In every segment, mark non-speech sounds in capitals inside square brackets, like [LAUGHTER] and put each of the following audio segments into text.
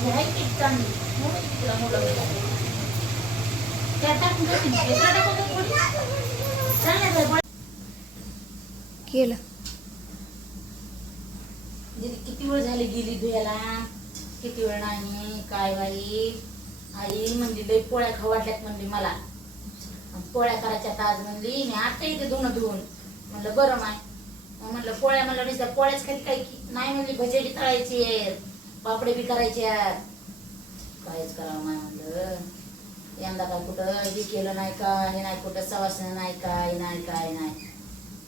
हे चांगली म्हणून तिला मुलं टाकून केलं. दीदी किती वेळ झाली गेली धुयाला? किती वेळ नाही काय बाई? आई म्हणली लई पोळ्या खाऊ वाटल्यात म्हणली मला. पोळ्या करायच्या आज म्हणली मी आता इथे धुणं धुवून. म्हणलं बरं माय. म्हणलं पोळ्या म्हणलं पोळ्याच खाली काय की? नाही म्हणली भजेडी तळायची आहे. पापडे बी करायचे आहेत काहीच करावं नाही म्हणलं. यंदा काय कुठं हे केलं नाही का हे नाही कुठं सवासणं नाही काय नाही काय नाही.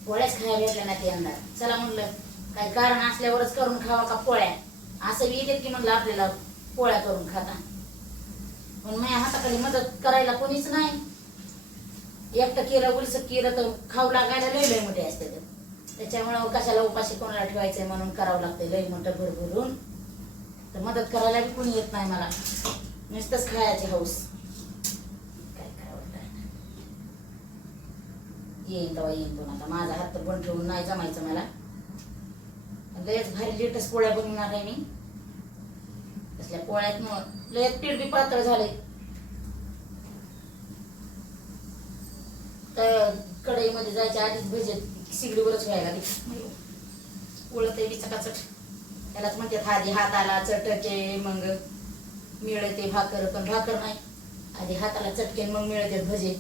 पोळ्याच खायला भेटल्या नाही यंदा. चला म्हणलं काही कारण असल्यावरच करून खावा का पोळ्या? असं येते की म्हणलं आपल्याला पोळ्या करून खाता. पण माझ्या हाताखाली मदत करायला कोणीच नाही. एकटं केलं उलस केलं तर खाऊ लागायला लय लय मोठे असते तर त्याच्यामुळं कशाला उपाशी कोणाला ठेवायचंय म्हणून करावं लागतं लय मोठं भरभरून. तर मदत करायला बी कोणी येत नाही मला. नुसतंच खायची हौस. काय करावं काय येईन तेव्हा येईन पण आता. माझा हात तर बंद ठेवून नाही जमायचं मला. लयच भारी लेटच पोळ्या बनवणार आहे मी. तसल्या पोळ्यात मग लयच पीठ बी पातळ झाले तर कढईमध्ये जायच्या आधीच भजे सिगडीवरच व्हायला लागली. उळत आहे चकाचक. त्यालाच म्हणतात आधी हाताला चटके मग मिळते भाकर. पण भाकर नाही. आधी हाताला चटके मग मिळते भजे.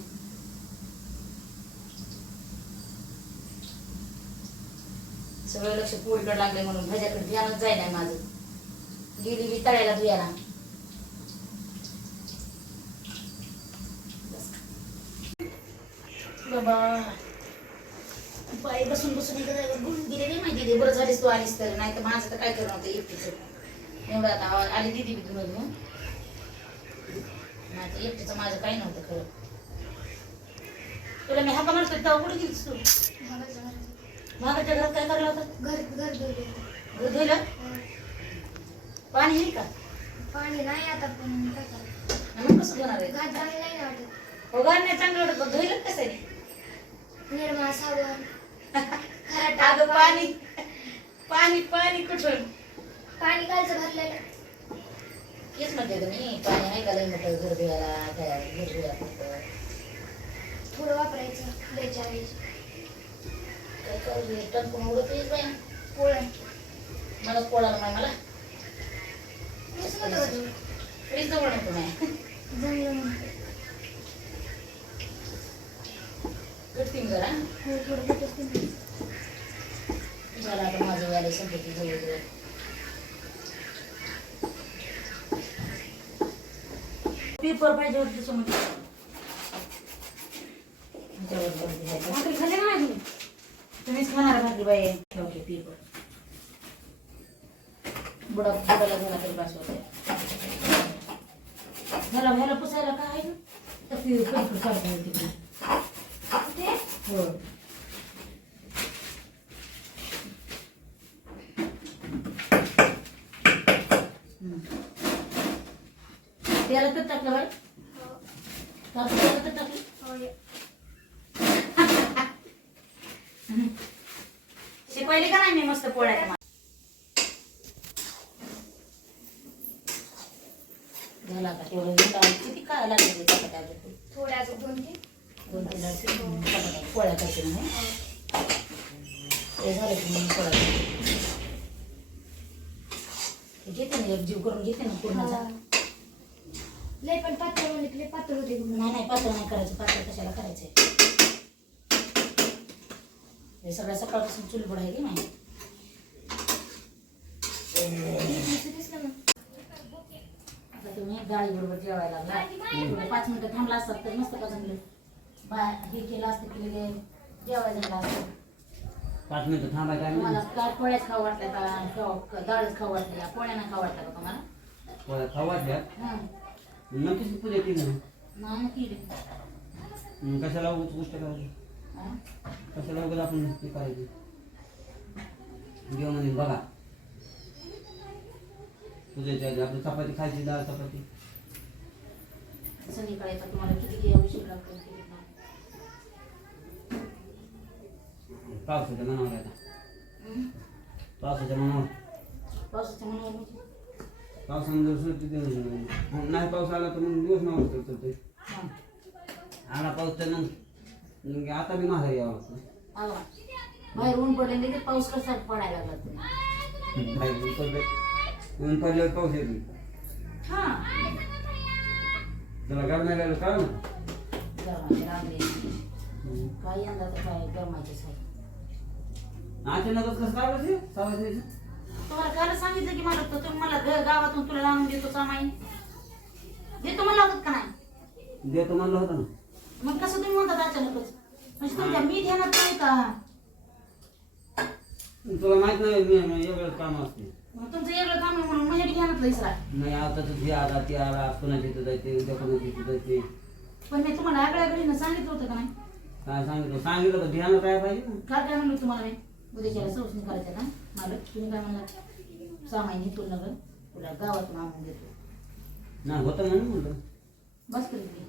सगळं लक्ष पोळीकडे लागले म्हणून भज्याकडे ध्यानच जाय नाही माझं. गेली मी तळ्याला धुयाला. बाबा. बाई बसून बसून इकडे गुण गेले नाही माहिती दे बरं झालीस तू आलीस तर नाही तर माझं तर काय करणं होतं एकटीचं? एवढं आता आवाज आली दिदी बी धुणं घेऊन नाही तर एकटीचं माझं काही नव्हतं खरं. तुला मी हाका मारतो तेव्हा कुठे गेलीस तू? मागाच्या घरात काय करायला होतं? घर घर धुले घर धुयलं पाणी आहे का? पाणी नाही आता पण कसं होणार आहे? घाट चांगलं नाही वाटत. हो नाही चांगलं वाटत धुयलं कसं आहे? निर्मा साबण [LAUGHS] अगं पाणी. पाणी पाणी कुठून? पाणी कालचं भरलेलं. तेच म्हणते तुम्ही पाणी आहे का लई मोठं काय घर मोठं. थोडं वापरायचं द्यायच्या वेळेस काय करू टणकून उडत येईल बाई. पोळ्या मला पोळाला नाही मला? फ्रीज जवळ नको नाही जमलं गटतीन जरा. हो थोडं. झालं आता माझं व्याला संपत्ती जवळ जवळ पेपर पाहिजे होते समोर नाही? तुम्हीच खाणार भाकरी बाई ठेवते पेपर. बुडा बुडाला झाला तरी होते. ह्याला ह्याला पुसायला काय आहे? तर पेपर काढता येते? हो त्याला तर टाकलं बाई हो. कापूस त्याला तर टाकलं. शिकवायली का नाही मी मस्त पोळ्या झाला का तेवढं किती काय लागले चपात्या? थोड्याच दोन तीन दोन पोळ्या करते हे. ते झालं की मग पोळ्या घेते ना एक जीव करून घेते ना पूर्णचा. लय पण पातळ म्हणले की लय पातळ होते. नाही नाही पातळ नाही करायचं पातळ कशाला करायचंय? हे सगळं सकाळपासून चुलबुड आहे की नाही. आता तुम्ही डाळी बरोबर जेवायला लागला. थोडं पाच मिनिटं थांबला असतात तर मस्त बा हे केलं असतं की लगे जेवायला झालं असतं. पाच मिनिटं तुम्हाला काय पोळ्याच खाऊ वाटल्या का? खाऊ- डाळच खाऊ वाटल्या पोळ्या नाही खाऊ वाटल्या का तुम्हाला? पोळ्या खाऊ वाटल्या हं. नक्कीच पूजा केली ना. नाही ना केली. मग कशाला उगाच गोष्ट करायची? हं? कशाला उगाच आपण हे करायची? बघा. पूजेच्या आधी आपली चपाती खायची डाळ चपाती. तुम्हाला किती किती उशीर लागतो? किती पावसाच्या मनावर आता? पावसाच्या मनावर. पावसाच्या मनावर म्हणजे? पावसानं जर सुट्टी दिली नाही पाऊस आला तर मग दिवस नाव करतो ते हा. आला पाऊस तर मग मग आता बी माघारी यावं लागतं. आवा. बाहेर ऊन पडले तर पाऊस कसा पडायला लागला तुम्ही बाहेर ऊन पडलं ऊन पडल्यावर पाऊस येतो. हा. त्याला गरमायला काय ना गरमाचे रांगले काय यंदा तर काय गरमाचेच आहे अचानकच कसं काय बसले? सहा वाजल्याचं तुम्हाला काल सांगितलं की मला तुम्ही मला गावातून तुला लावून देतो सामाई देतो म्हणला होतात का नाही? देतो म्हणलं होतं ना. मग कसं तुम्ही म्हणतात अचानकच? म्हणजे तुमच्या मी ध्यानात नाही का? तुला माहीत नाही मी- मी वेगळंच काम असते. मग तुमचं वेगळं काम आहे म्हणून माझ्या ध्यानात इसरा नाही आता तर आला ते आला आज कोणाच्या इथं जायचे उद्या कोणाच्या इथं जायचे पण मी तुम्हाला आगळ्या घडीनं सांगितलं होतं का नाही? काय सांगितलं? सांगितलं तर ध्यानात आहे पाहिजे? ना काल काय म्हणलं तुम्हाला मी? उद्याच्याला सौसनी करायचं का मला. तुम्ही काय म्हणला? सामाईन तू नगर. तुला गावातून आणून देतो. नाही होतं म्हणून म्हणलं. बस करीत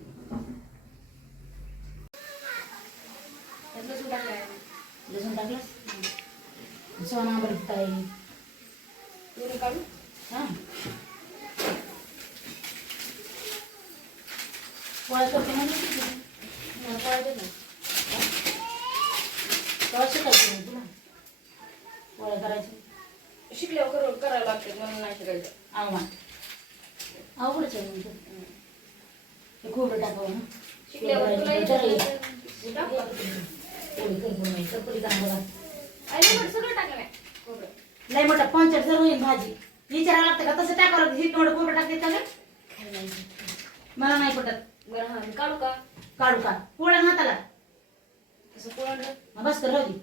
लसूण टाकलाय. लसूण टाकलास? सोना आंबट काय दोन्ही काढू? हा. पोळ्या करतो म्हणजे मला कळतं ना तेव्हा शिकायचं नाही तुला पोळ्या करायची. शिकल्यावर करू करावं लागतं म्हणून नाही शिकायचं. आव्हान अवघडच आहे म्हणजे. ते खोबरं टाकावं ना शिकल्यावर तुला खोबरं येतं टाकायचं. तर टाक बा. पोळी करपूर नाही पण सगळं खोबरं. लय मोठा पंचर जर होईल भाजी विचारायला लागतं का तसं टाकावं लागतं? ही थोडं खोबरं टाकते का गं? मला नाही पटत. बरं हा मी काढू का? काढू का? पोळ्या हाताला. पोळलं मग बस कर राहू दे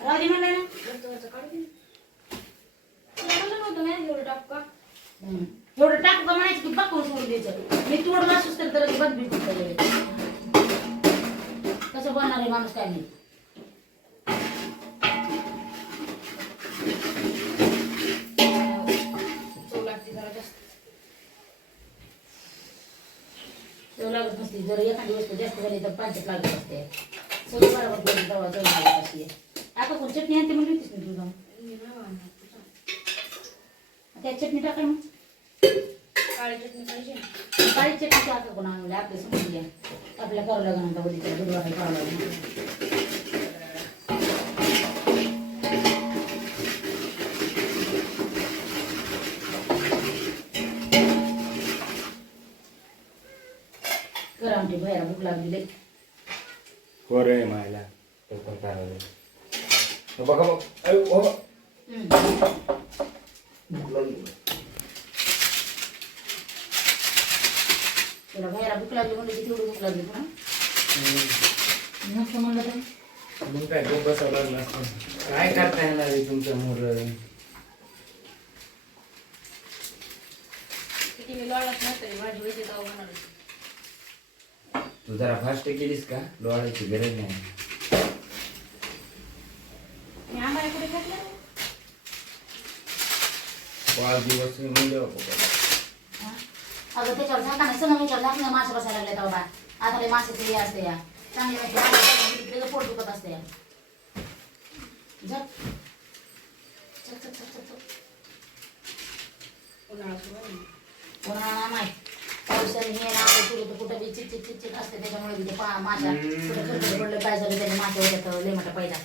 राहू दे म्हणलं ना वरचं वरचं काढू दे तुला म्हणलं नव्हतं ना एवढं टाकू का हम्म. एवढं टाकू का म्हणायचं की बाकून सोडून द्यायचं मी तोडून असूच तर तर बंद बिल कसं बनणार आहे माणूस काय नाही चव लागते नसते जर एखादी वस्तू जास्त झाली तर पाचशे लागत असते. सगळं बरोबर चव लागत असते. आता कोण चटणी आणते म्हणली होतीस ना तुझं मी नाही आणणार तुझं. त्या चटणी टाकाय मग. काळी चटणी पाहिजे ना. काळी चटणी टाका कोण आणले आपल्या आपल्या करावं लागणार करावं करा आमची भैया भूक लागली लई मायला तो पण करावं हो बघा बघ अय, हो बघ. हम्म. तुला बाहेर भूक लागली म्हणजे किती एवढी भूक लागली नको म्हणलं तर मग काय गो बसावं लागलं असतं. काय करता येणार आहे तुमच्या मोर किती मी लोळलाच तू जरा फास्ट केलीस का? लोळायची गरज नाही. मी आम्हाला कुठे टाकलं पाच दिवस म्हणलं बाबा. अगं त्याच्यावर झाकाने सण ह्याच्यावर झाकण्या मासे बसायला लागले तेव्हा आता लय मासे हे असते या. चांगले त्याचं पोट दुखत असते या. झक. झक, झक, झक, झक, झक. उन्हाळा सुरू आहे ना. उन्हाळा नाही माहीत. पावसाने हे ना आपलं तुला तर कुठं बी चिकचिक चिकचिक असते त्याच्यामुळे बी ते पा- माशा कुठं खरखर पडलं काय झालं त्याने मासे होत्यात लय मोठा पहिला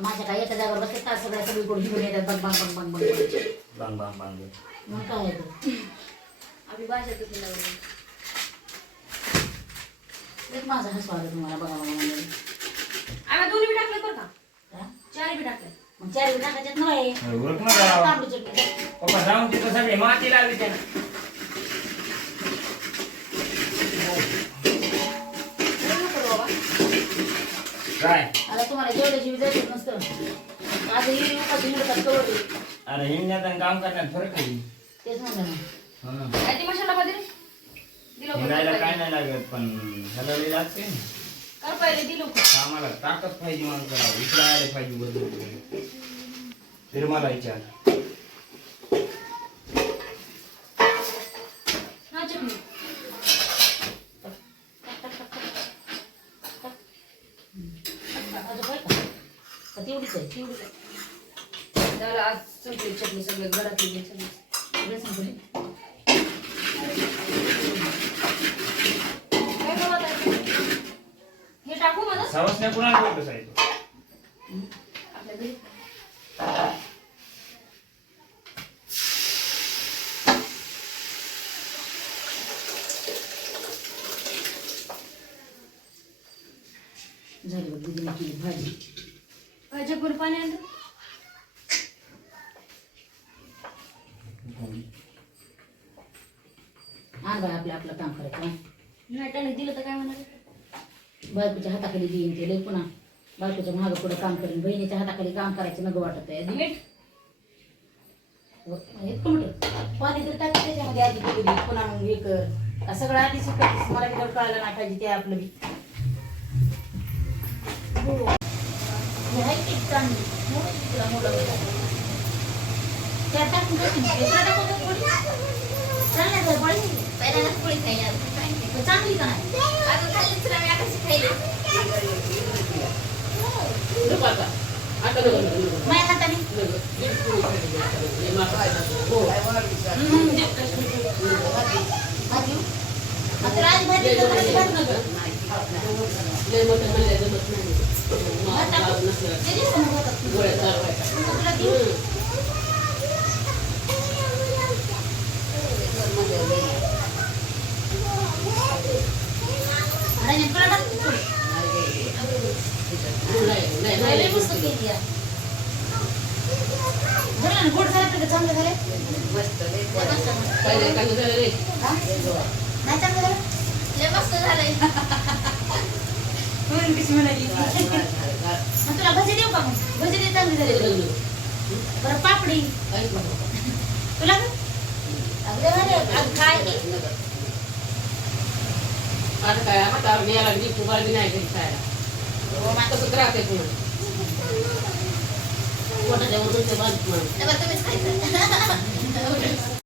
माशा काय एका जागेवर बसतात सगळ्या सगळीकडून हिरून येतात बंग बंग बंग बंग बंग. बांग बांग बांग. मग काय आहे ते? आम्ही नाही लावली एक माझा हसू आलं तुम्हाला बघा बघा म्हणजे आम्ही दोन्ही बी टाकले बरं का? चारही बी टाकले मग चार टाकायच्यात नाही उरक ना जरा. तांबडी चटणी पप्पा जाऊन तिथं सगळे माती लावली त्यानं बरं नको बाबा काय? आता तुम्हाला जेवढं जीव जायचं नसतं. ही उपाशी मिळतात कवडे अरे हिंडण्यात आणि काम करण्यात फरक आहे. तेच म्हणलं ना. हो. ना. काय ते मसाला मध्ये? काय नाही लागत पण ह्याला वेळ लागते ना. काय पहिले दिलो आम्हाला ताकद पाहिजे माणसाला उचलायला पाहिजे बरोबर फिर मला विचार. हा तेवढीच आहे तेवढीच आहे. झालं आज संपली चटणी सगळे घरातली सगळी सगळे संपले काय गवत आहे? हे सवासण्या कुणाला बोलतो साहेब? झाली बघ दिदीने केली भाजी. पाणी आणलं? आण बाय आपलं आपलं काम करायचं. नाही त्याने दिलं तर काय म्हणाले? बायकोच्या हाताखाली देईन ते लई पुन्हा बायकोच्या मागं पुढे काम करेन. बहिणीच्या हाताखाली काम करायचं नको वाटत आहे. मीठ पाणी तर टाक त्याच्यामध्ये आधी केली पुन्हा मग हे कर. सगळं आधी मला बी कळलं ना नाही पाहिजे ते आपलं बी. हो. मुलं टाकून टाकून. पोळी. पोळी? पहिल्यांदाच पोळी खायला चांगली का नाही अगं खाल्लीच मी आकाशी खायली. माझ्या हाताने भाजी. आता भात टाकू. दे दे समोर भातात. नको तुला देऊ. अरे नाही, तुला टाक थोडी. लय मस्त केली आहे. झालं ना, गोड झालं आपलं चांगलं झालं लय मस्त झालं. हा? नाही चांगलं झालं लय मस्त झालंय. म्हणून कशी म्हणाली मग तुला भजी देऊ का मग भजी दे चांगली झाली बरं पापडी तुला का? अगं भारी आहे. अगं काय की? आता काय आता याला नी कुमार बी नाही घरी खायला हो, मा- तसंच राहते पुन्हा पोटाच्या वरून ते बांधत म्हणून तेव्हा तुम्हीच खायचं.